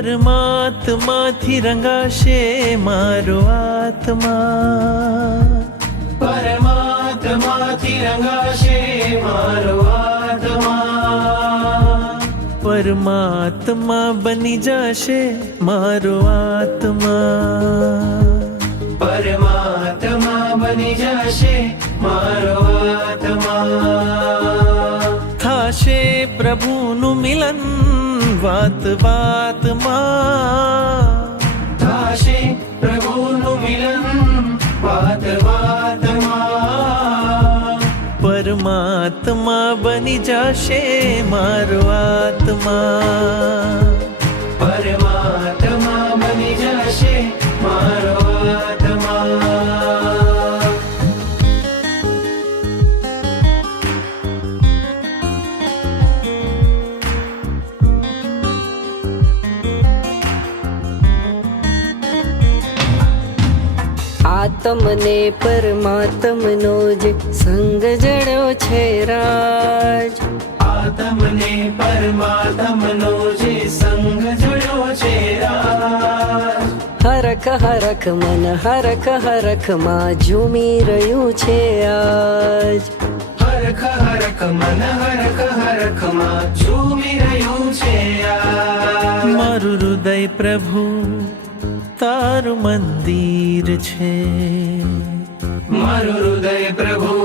પરમાત્માથી રંગાશે મારો આત્મા, પરમાત્માથી રંગાશે મારો આત્મા, પરમાત્મા બની જશે મારો આત્મા, પરમાત્મા બની જશે મારો આત્મા. થાશે પ્રભુનું મિલન વાત વાતમાં, થાશે પ્રભુનું મિલન વાત વાતમાં, પરમાત્મા બની જશે મારો આત્મા, પરમાત્મા બની જશે મારો આત્મા. આત્મને પરમાત્મનો જે સંગ જડ્યો છે રાજ, આત્મને પરમાત્મનો જે સંગ જોડ્યો છે રાજ, હરખ હરખ મન હરખ હરખમાં ઝૂમી રહ્યું છે આજ, હરખ હરખ મન હરખ હરખમાં ઝૂમી રહ્યું છે આજ. મારું હૃદય પ્રભુ તારું મંદિર છે, મારું હૃદય પ્રભુ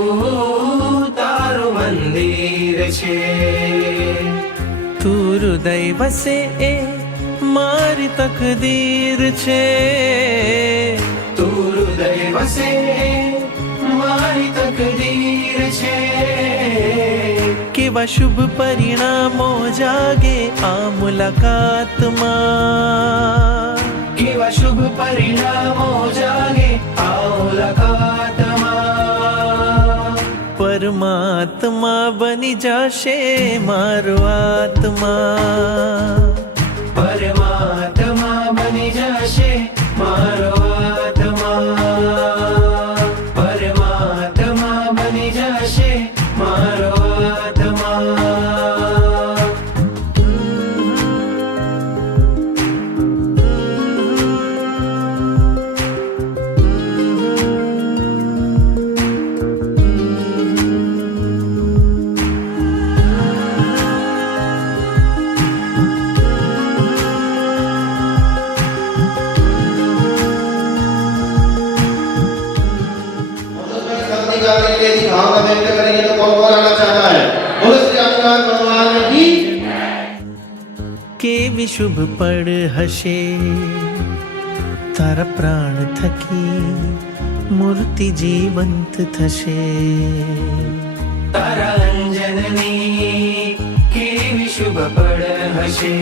તારું મંદિર છે, તું હૃદય વસે એ મારી તકદીર છે, તું હૃદય વસે મારી તકદીર છે. કેવા શુભ પરિણામો જાગે આ મુલાકાતમાં, કેવા શુભ પરિણામો જાગે આ મુલાકાતમાં, પરમાત્મા બની જશે મારો આત્મા, પરમાત્મા બની જશે મારો આત્મા, પરમાત્મા બની જશે મારો આત્મા. करने के लिए भावना व्यक्त करेंगे तो कौन कौन आना चाहता है? बोलो श्री हनुमान भगवान की. કેવી શુભ પળ હશે તારા પ્રાણ થકી મૂર્તિ જીવંત થશે, તારા અંજનની કેવી શુભ પળ હશે,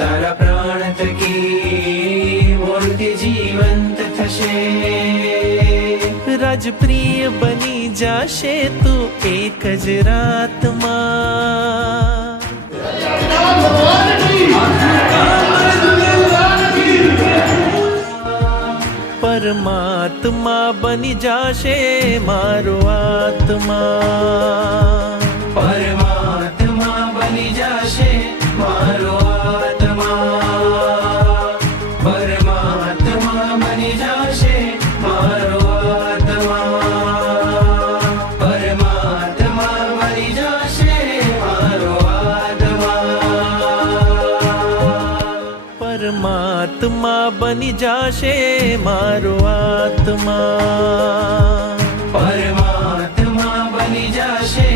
તારા પ્રાણ થકી મૂર્તિ જીવંત થશે, રાજપ્રિય બની જશે તું એક જ રાતમાં, પરમાત્મા બની જશે મારો આત્મા, પરમાત્મા બની જશે મારો આત્મા, પરમાત્મા બની જશે મારો આત્મા, પરમાત્મા બની જશે મારો આત્મા, પરમાત્મા બની જશે મારો આત્મા, પરમાત્મા બની જશે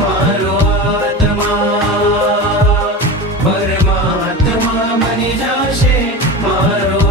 મારો આત્મા, પરમાત્મા બની જશે મારો